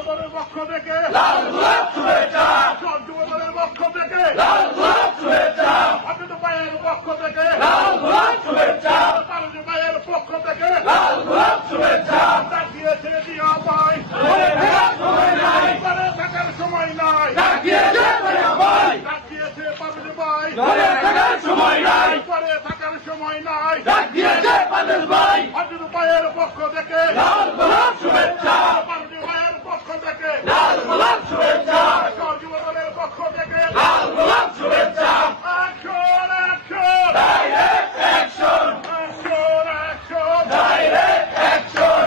যুবদলের পক্ষ থেকে লাল গোলাপ শুভেচ্ছা, সব যুবদলের পক্ষ থেকে লাল গোলাপ শুভেচ্ছা, হাবিব ভাইয়ের পক্ষ থেকে লাল গোলাপ শুভেচ্ছা, তারুণ ভাইয়ের পক্ষ থেকে লাল গোলাপ শুভেচ্ছা। ডাকিয়েছে জিয়া ভাই, ঘরে থাকার সময় নাই, ঘরে থাকার সময় নাই, ডাকিয়েছে জিয়া ভাই, ডাকিয়েছে পারভেজ ভাই, ঘরে থাকার সময় নাই, ঘরে থাকার সময় নাই, ডাকিয়েছে পারভেজ ভাই, হাবিব ভাইয়ের পক্ষ থেকে লাল গোলাপ শুভেচ্ছা, পারভেজ ভাইয়ের পক্ষ থেকে লাল গোলাপ শুভেচ্ছা, সব যুবদলের পক্ষ থেকে লাল গোলাপ শুভেচ্ছা। Action action direct action, action action direct action.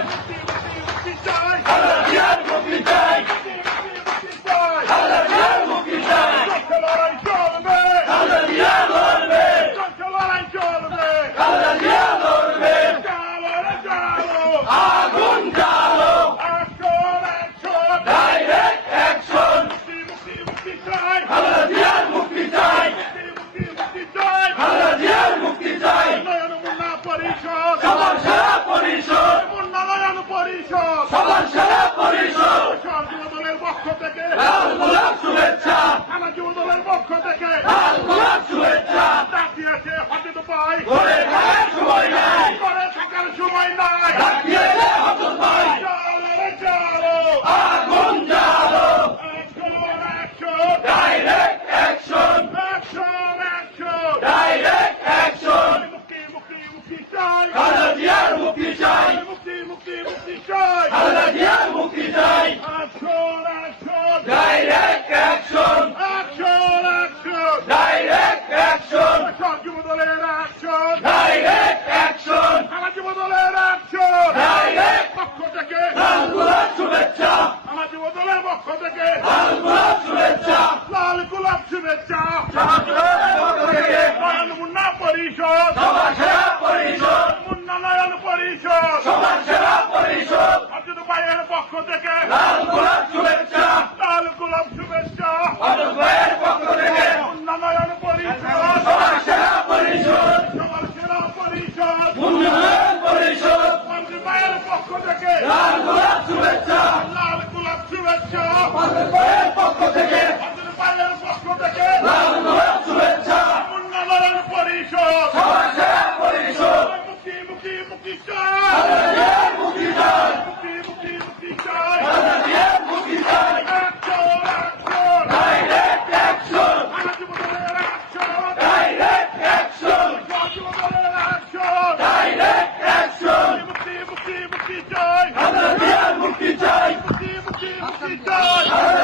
মুক্তি চাই, খালেদা জিয়ার মুক্তি চাই, মুক্তি চাই, খালেদা জিয়ার মুক্তি চাই, চলছে লড়াই চলবে, খালেদা জিয়া লড়বে, চলছে লড়াই চলবে, খালেদা জিয়া লড়বে। চালো রে চালো, আগুন জ্বালো, অ্যাকশন অ্যাকশন ডাইরেক্ট অ্যাকশন। মুক্তি চাই, খালেদা জিয়ার মুক্তি চাই, মুক্তি চাই, খালেদা জিয়ার মুক্তি চাই। নয়ন মুন্না পরিষদ, সবার সেরা পরিষদ, মুন্না নয়ন পরিষদ, সবার সেরা পরিষদ। সব যুবদলের পক্ষ থেকে, লাল গোলাপ শুভেচ্ছা, থানা যুবদলের পক্ষ থেকে লাল গোলাপ শুভেচ্ছা। ডাকিয়েছে হাবিব ভাই, ঘরে থাকার সময় নাই, ঘরে থাকার সময় নাই, ডাকিয়েছে হাফিজ ভাই, চলো রে চলো, আগুন জ্বালো, action action direct action, action action direct action. মুক্তি চাই, খালেদা জিয়ার মুক্তি চাই, মুক্তি চাই, খালেদা জিয়ার মুক্তি চাই, action action direct action, action action direct action, সব যুবদলের অ্যাকশন, ডাইরেক্ট অ্যাকশন, থানা যুবদলের অ্যাকশন ডাইরেক্ট। পক্ষ থেকে, লাল গোলাপ শুভেচ্ছা, থানা যুবদলের পক্ষ থেকে লাল গোলাপ শুভেচ্ছা, লাল গোলাপ শুভেচ্ছা, সমাজের পক্ষ থেকে নয়ন মুন্না পরিষদ, সবার সেরা পরিষদ, মুন্না নয়ন পরিষদ, সবার সেরা পরিষদ। হাবিব ভাইয়ের পক্ষ থেকে লাল গোলাপ শুভেচ্ছা, লাল গোলাপ শুভেচ্ছা, হাফিজ ভাইয়ের পক্ষ থেকে মুন্না নয়ন পরিষদ, সবার সেরা পরিষদ, সবার সেরা পরিষদ, উন্নয়ন পরিষদ। হাবিব ভাইয়ের পক্ষ থেকে লাল গোলাপ শুভেচ্ছা, লাল গোলাপ শুভেচ্ছা, হাফিজ ভাইয়ের পক্ষ থেকে হাবিব ভাইয়ের পক্ষ থেকে লাল গোলাপ শুভেচ্ছা, মুন্না নয়ন পরিষদ, সবার সেরা পরিষদ। মুক্তি চাই, খালেদা জিয়ার মুক্তি চাই, মুক্তি চাই, খালেদা জিয়ার মুক্তি চাই, অ্যাকশন অ্যাকশন ডাইরেক্ট অ্যাকশন, থানা যুবদলের অ্যাকশন, ডাইরেক্ট অ্যাকশন, সব যুবদলের অ্যাকশন, ডাইরেক্ট অ্যাকশন। মুক্তি চাই, খালেদা জিয়ার মুক্তি চাই, মুক্তি চাই, খালেদা